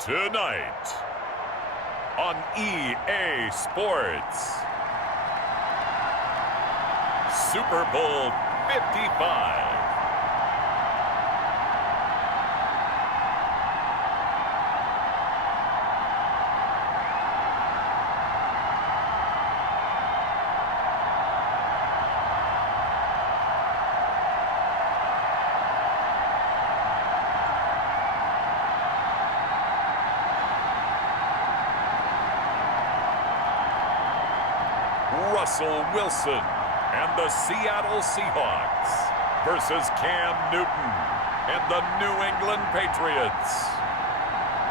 Tonight on EA Sports, Super Bowl 55. Russell Wilson and the Seattle Seahawks versus Cam Newton and the New England Patriots.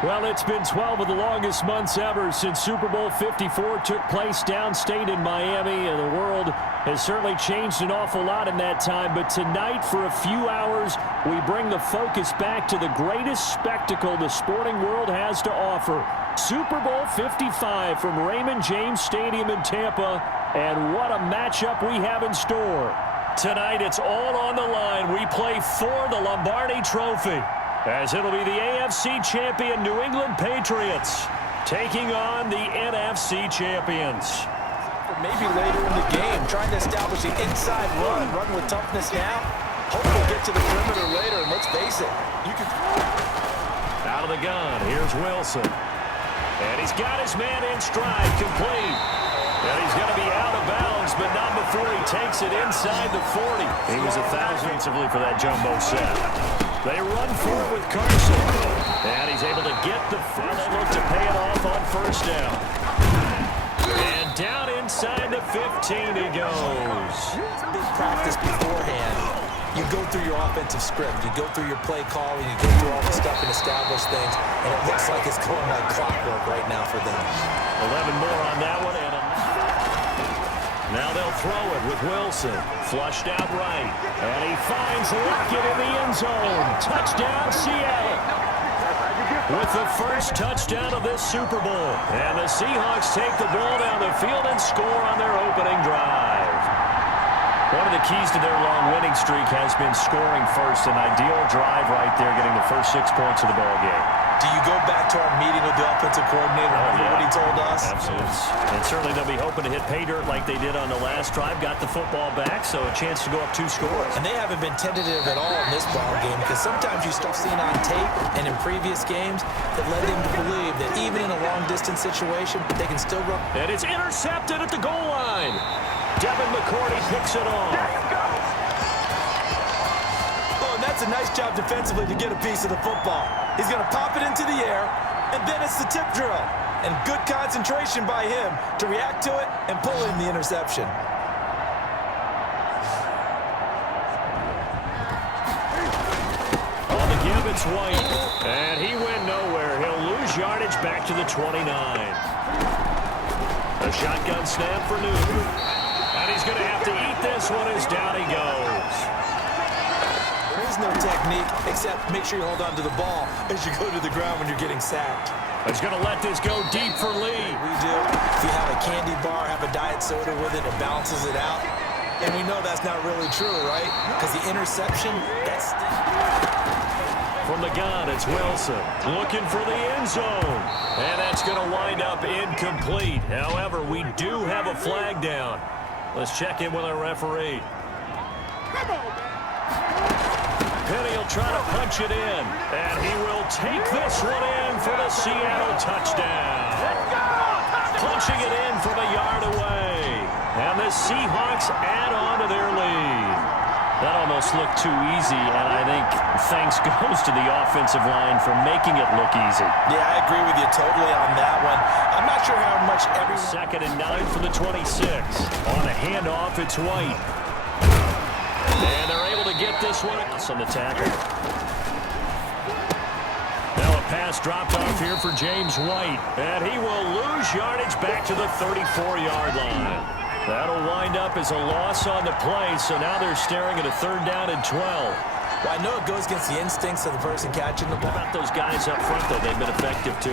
Well, it's been 12 of the longest months ever since Super Bowl 54 took place downstate in Miami, and the world has certainly changed an awful lot in that time. But tonight, for a few hours, we bring the focus back to the greatest spectacle the sporting world has to offer. Super Bowl 55 from Raymond James Stadium in Tampa, and what a matchup we have in store. Tonight, it's all on the line. We play for the Lombardi Trophy, as it'll be the AFC champion New England Patriots taking on the NFC champions. Maybe later in the game, trying to establish the inside run with toughness now. Hope we'll get to the perimeter later, and let's face it, you can... Out of the gun, here's Wilson. And he's got his man in stride, complete. And he's going to be out of bounds, but not before he takes it inside the 40. He was 1,000 defensively for that jumbo set. They run for it with Carson. And he's able to get the... They look to pay it off on first down. And down inside the 15 he goes. Big practice beforehand. You go through your offensive script. You go through your play calling. You go through all the stuff and establish things. And it looks like it's going like clockwork right now for them. 11 more on that one. And now they'll throw it with Wilson. Flushed out right. And he finds Lockett in the end zone. Touchdown, Seattle. With the first touchdown of this Super Bowl. And the Seahawks take the ball down the field and score on their opening drive. One of the keys to their long winning streak has been scoring first. An ideal drive right there, getting the first 6 points of the ball game. Do you go back to our meeting with the offensive coordinator? Remember what he told us? Absolutely. And certainly they'll be hoping to hit pay dirt like they did on the last drive. Got the football back, so a chance to go up 2 scores. And they haven't been tentative at all in this ball game, because sometimes you start seeing on tape and in previous games that led them to believe that even in a long-distance situation, they can still run. And it's intercepted at the goal line. McCourty picks it off. Oh, and that's a nice job defensively to get a piece of the football. He's going to pop it into the air, and then it's the tip drill. And good concentration by him to react to it and pull in the interception. On the give, it's White. And he went nowhere. He'll lose yardage back to the 29. A shotgun snap for Newton. And he's going to have to eat this one as down he goes. There is no technique except make sure you hold on to the ball as you go to the ground when you're getting sacked. He's going to let this go deep for Lee. We do. If you have a candy bar, have a diet soda with it, it balances it out. And we know that's not really true, right? Because the interception, that's... From the gun, it's Wilson looking for the end zone. And that's going to wind up incomplete. However, we do have a flag down. Let's check in with our referee. Penny will try to punch it in. And he will take this one in for the Seattle touchdown. Punching it in from a yard away. And the Seahawks add on to their lead. That almost looked too easy, and I think thanks goes to the offensive line for making it look easy. Yeah, I agree with you totally on that one. I'm not sure how much every... 2nd and 9 for the 26. On a handoff, it's White. And they're able to get this one on the tackle. Now a pass dropped off here for James White. And he will lose yardage back to the 34-yard line. That'll wind up as a loss on the play, so now they're staring at a 3rd down and 12. Well, I know it goes against the instincts of the person catching the ball. How about those guys up front, though? They've been effective, too.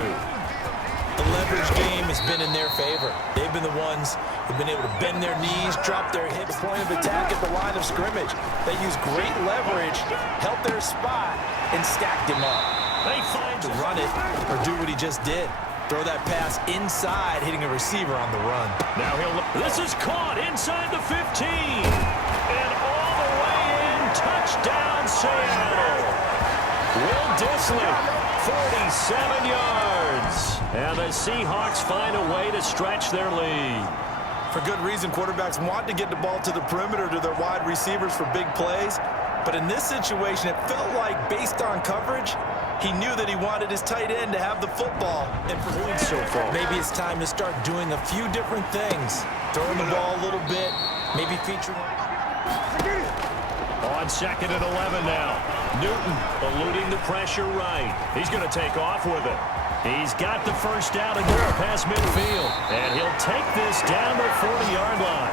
The leverage game has been in their favor. They've been the ones who've been able to bend their knees, drop their hips, point of attack at the line of scrimmage. They use great leverage, held their spot, and stacked him up. They find To run it or do what he just did. Throw that pass inside, hitting a receiver on the run. Now this is caught inside the 15. And all the way in, touchdown Seattle. Will Disley, 47 yards. And the Seahawks find a way to stretch their lead. For good reason, quarterbacks want to get the ball to the perimeter to their wide receivers for big plays. But in this situation, it felt like, based on coverage, he knew that he wanted his tight end to have the football. And for points so far, maybe it's time to start doing a few different things. Throwing the ball a little bit, maybe featuring... On 2nd and 11 now. Newton eluding the pressure right. He's going to take off with it. He's got the first down and goal past midfield. And he'll take this down the 40-yard line.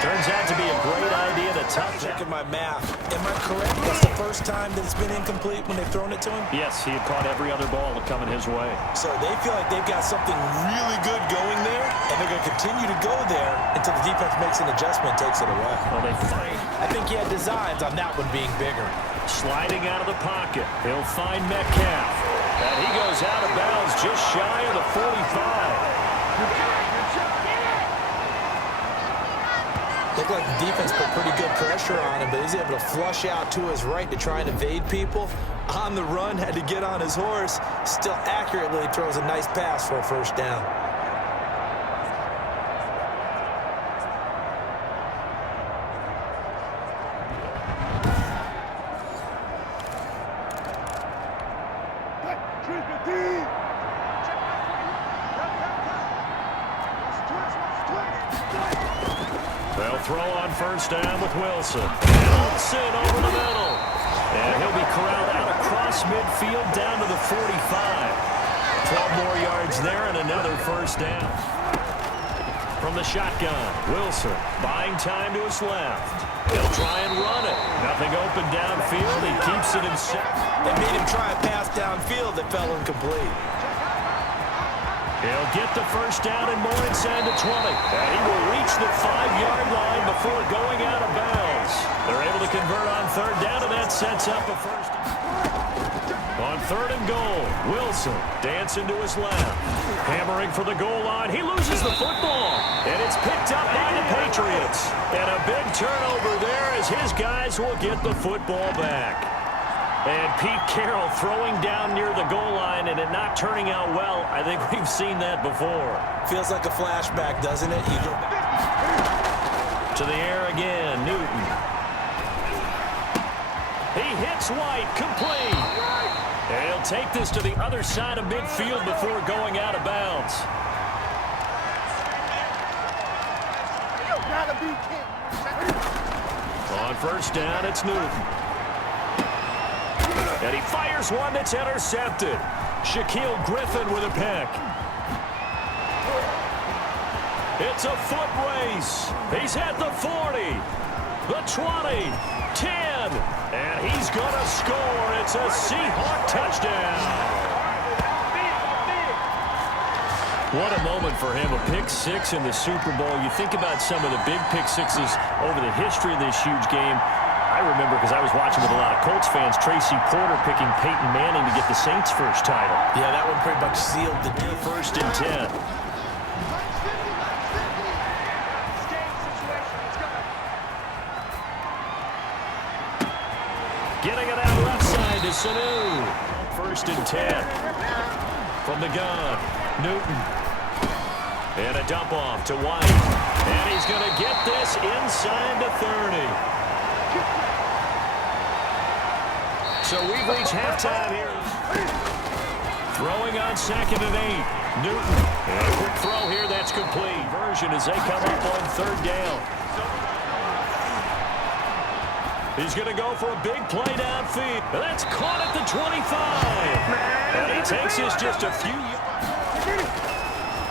Turns out to be a great idea to touch it. Checking my math. Am I correct? That's the first time that it's been incomplete when they've thrown it to him? Yes, he had caught every other ball coming his way. So they feel like they've got something really good going there, and they're going to continue to go there until the defense makes an adjustment and takes it away. Well, they find. I think he had designs on that one being bigger. Sliding out of the pocket. He'll find Metcalf. And he goes out of bounds just shy of the 45. Looked like the defense put pretty good pressure on him, but he's able to flush out to his right to try and evade people. On the run, had to get on his horse. Still accurately throws a nice pass for a first down. They'll throw on first down with Wilson. And Wilson over the middle. And he'll be corralled out across midfield down to the 45. 12 more yards there and another first down. From the shotgun, Wilson buying time to his left. He'll try and run it. Nothing open downfield. He keeps it in second. They made him try a pass downfield that fell incomplete. He'll get the first down and more inside the 20. And he will reach the 5-yard line before going out of bounds. They're able to convert on third down, and that sets up a first. On 3rd and goal, Wilson dancing to his left. Hammering for the goal line. He loses the football. And it's picked up by the Patriots. And a big turnover there as his guys will get the football back. And Pete Carroll throwing down near the goal line and it not turning out well. I think we've seen that before. Feels like a flashback, doesn't it? You go back. To the air again, Newton. He hits White, complete. And he'll take this to the other side of midfield before going out of bounds. On first down, it's Newton. And he fires one that's intercepted. Shaquille Griffin with a pick. It's a foot race. He's at the 40, the 20, 10, and he's going to score. It's a Seahawk touchdown. What a moment for him, a pick six in the Super Bowl. You think about some of the big pick sixes over the history of this huge game. I remember, because I was watching with a lot of Colts fans, Tracy Porter picking Peyton Manning to get the Saints' first title. Yeah, that one pretty much sealed the deal. 1st and 10. Getting it out left side to Sanu. 1st and 10. From the gun, Newton. And a dump off to White. And he's going to get this inside the 30. So we've reached halftime here. Throwing on 2nd and 8. Newton. And a quick throw here that's complete. Version as they come up on 3rd down. He's going to go for a big play downfield. And that's caught at the 25. And he takes this just a few yards.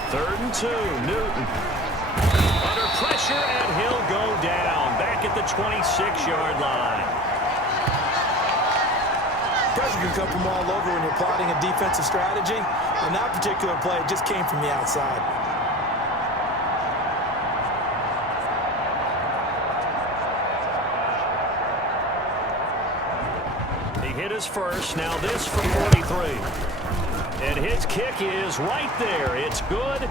3rd and 2. Newton. Under pressure, and he'll go down. Back at the 26-yard line. Pressure can come from all over when you're plotting a defensive strategy. On that particular play, it just came from the outside. He hit his his first. Now this from 43. And his kick is right there. It's good.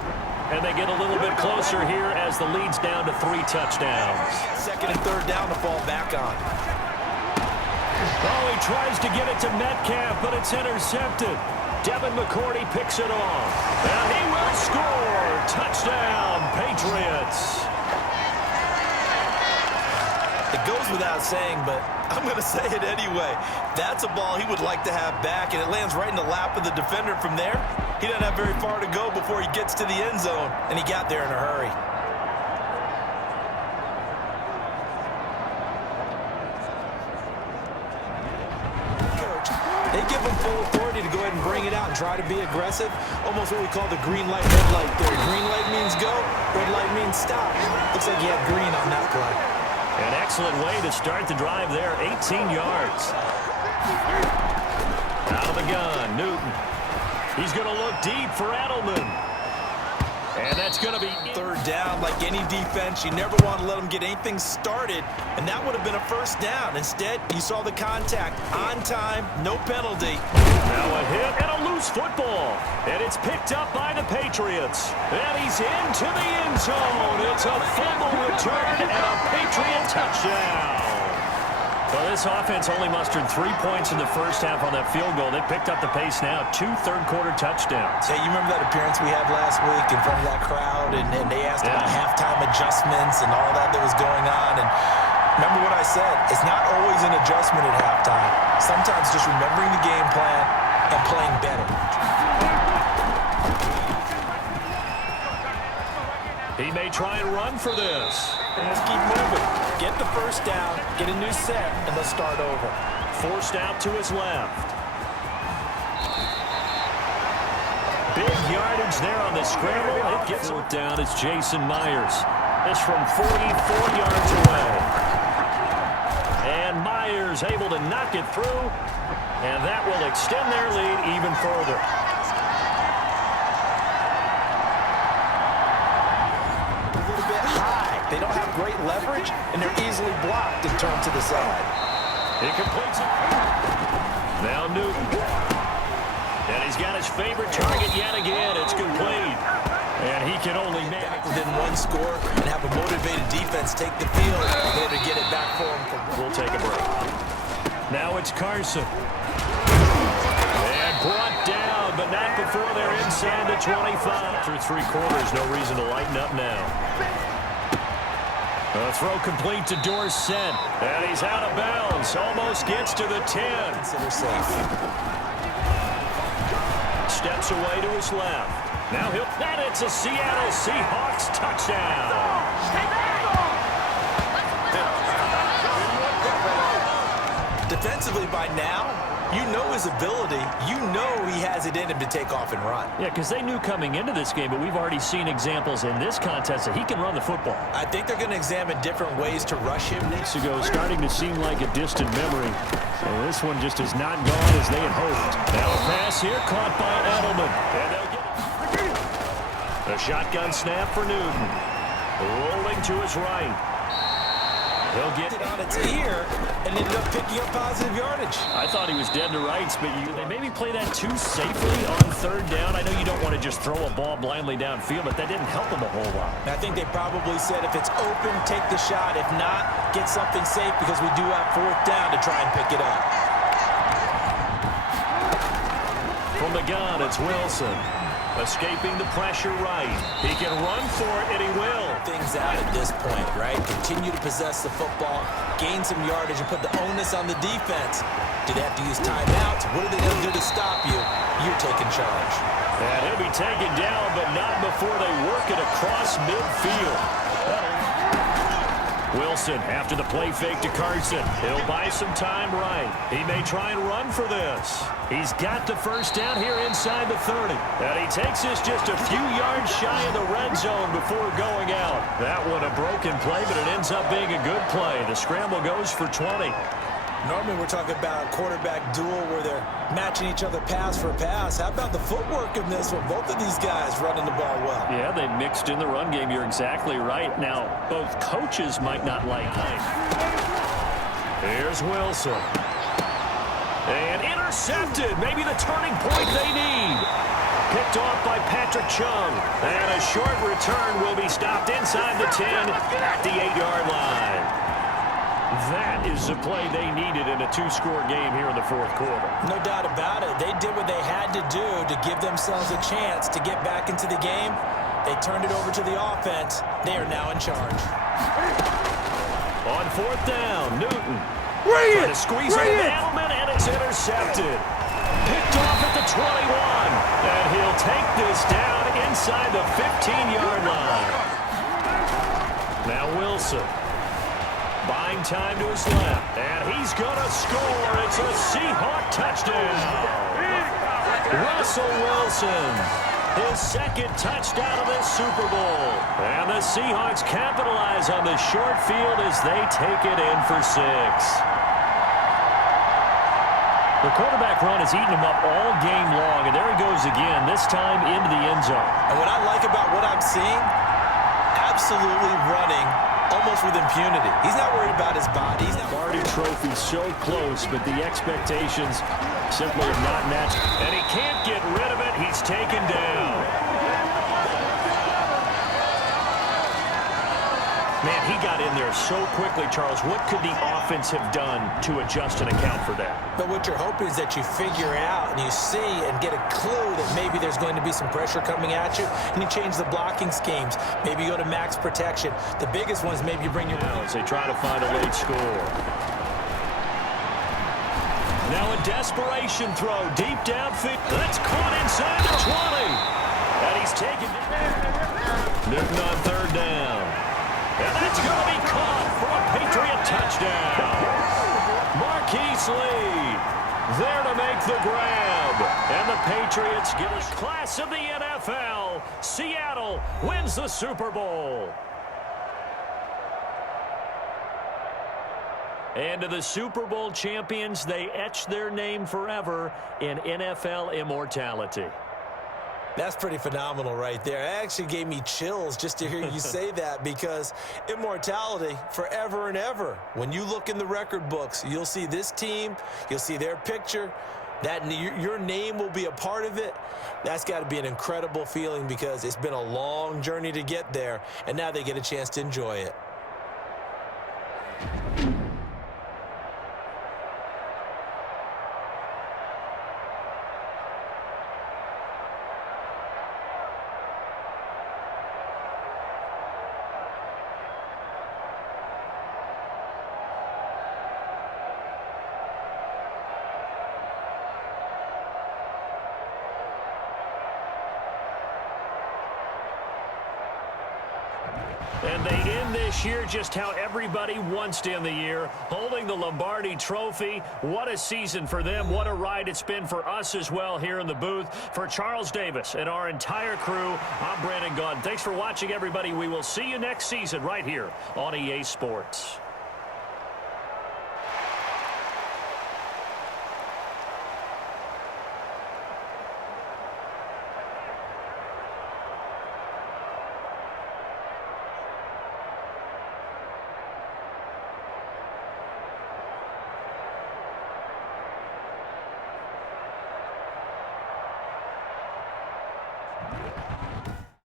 And they get a little bit closer here as the lead's down to 3 touchdowns. Second and third down to fall back on. Oh, he tries to get it to Metcalf, but it's intercepted. McCourty picks it off. And he will score. Touchdown, Patriots. It goes without saying, but I'm going to say it anyway. That's a ball he would like to have back, and it lands right in the lap of the defender from there. He doesn't have very far to go before he gets to the end zone, and he got there in a hurry. They give him full authority to go ahead and bring it out and try to be aggressive. Almost what we call the green light, red light theory. Green light means go, red light means stop. Looks like he had green on that play. An excellent way to start the drive there, 18 yards. Out of the gun, Newton. He's going to look deep for Edelman. And that's going to be third down. Like any defense, you never want to let them get anything started, and that would have been a first down. Instead, you saw the contact on time, no penalty. Now a hit and a loose football, and it's picked up by the Patriots. And he's into the end zone. It's a fumble return and a Patriot touchdown. Well, this offense only mustered 3 points in the first half on that field goal. They picked up the pace now, 2 third-quarter touchdowns. Hey, you remember that appearance we had last week in front of that crowd, and they asked about halftime adjustments and all that was going on. And remember what I said, it's not always an adjustment at halftime. Sometimes just remembering the game plan and playing better. He may try and run for this. Let's keep moving. Get the first down, get a new set, and they'll start over. Forced out to his left. Big yardage there on the scramble. It gets it down. It's Jason Myers. This from 44 yards away. And Myers able to knock it through. And that will extend their lead even further. They don't have great leverage, and they're easily blocked and turned to the side. He completes it. Now Newton. And he's got his favorite target yet again. It's complete. And he can only manage within one score and have a motivated defense take the field in order to get it back for him. We'll take a break. Now it's Carson. And brought down, but not before they're inside the 25. Through 3 quarters, no reason to lighten up now. A throw complete to Dorsett, and he's out of bounds. Almost gets to the 10. Consider safe. Steps away to his left. Now and it's a Seattle Seahawks touchdown. Defensively by now, you know his ability. You know he has it in him to take off and run. Yeah, because they knew coming into this game, but we've already seen examples in this contest that he can run the football. I think they're going to examine different ways to rush him. Weeks ago, starting to seem like a distant memory. And this one just has not gone as they had hoped. Now a pass here caught by Edelman. And they'll get a shotgun snap for Newton. Rolling to his right. He'll get it on its ear and ended up picking up positive yardage. I thought he was dead to rights, but they maybe play that too safely on third down. I know you don't want to just throw a ball blindly downfield, but that didn't help him a whole lot. I think they probably said if it's open, take the shot. If not, get something safe because we do have fourth down to try and pick it up. From the gun, it's Wilson. Escaping the pressure right. He can run for it, and he will. Things out at this point, right? Continue to possess the football, gain some yardage, and put the onus on the defense. Do they have to use timeouts? What are they going to do to stop you? You're taking charge. And he'll be taken down, but not before they work it across midfield. Wilson, after the play fake to Carson. He'll buy some time right. He may try and run for this. He's got the first down here inside the 30. And he takes this just a few yards shy of the red zone before going out. That one a broken play, but it ends up being a good play. The scramble goes for 20. Normally we're talking about a quarterback duel where they're matching each other pass for pass. How about the footwork in this one? Both of these guys running the ball well. Yeah, they mixed in the run game. You're exactly right. Now, both coaches might not like it. Here's Wilson. And intercepted. Maybe the turning point they need. Picked off by Patrick Chung. And a short return will be stopped inside the 10 at the 8-yard line. That is the play they needed in a 2-score game here in the fourth quarter. No doubt about it. They did what they had to do to give themselves a chance to get back into the game. They turned it over to the offense. They are now in charge. On fourth down, Newton. Trying to squeeze on Edelman, and it's intercepted. Picked off at the 21. And he'll take this down inside the 15-yard line. Now Wilson. Buying time to his left. And he's going to score. It's a Seahawk touchdown. Russell Wilson. His second touchdown of this Super Bowl. And the Seahawks capitalize on the short field as they take it in for 6. The quarterback run has eaten him up all game long, and there he goes again, this time into the end zone. And what I like about what I'm seeing, absolutely running almost with impunity. He's not worried about his body. He's not McCourty trophy so close, but the expectations simply are not matched. And he can't get rid of it. He's taken down. Man, he got in there so quickly, Charles. What could the offense have done to adjust and account for that? But what you're hoping is that you figure out and you see and get a clue that maybe there's going to be some pressure coming at you, and you change the blocking schemes. Maybe you go to max protection. The biggest one is maybe you bring your... As they try to find a late score. Now a desperation throw deep downfield. That's caught inside the 20. And he's taken it. Newton on third down. And that's going to be caught for a Patriot touchdown. Marquise Lee there to make the grab. And the Patriots get a class of the NFL. Seattle wins the Super Bowl. And to the Super Bowl champions, they etch their name forever in NFL immortality. That's pretty phenomenal right there. It actually gave me chills just to hear you say that, because immortality forever and ever. When you look in the record books, you'll see this team, you'll see their picture, that your name will be a part of it. That's got to be an incredible feeling, because it's been a long journey to get there, and now they get a chance to enjoy it. And they end this year just how everybody wants to end the year, holding the Lombardi Trophy. What a season for them. What a ride it's been for us as well here in the booth. For Charles Davis and our entire crew, I'm Brandon Gaudin. Thanks for watching, everybody. We will see you next season right here on EA Sports.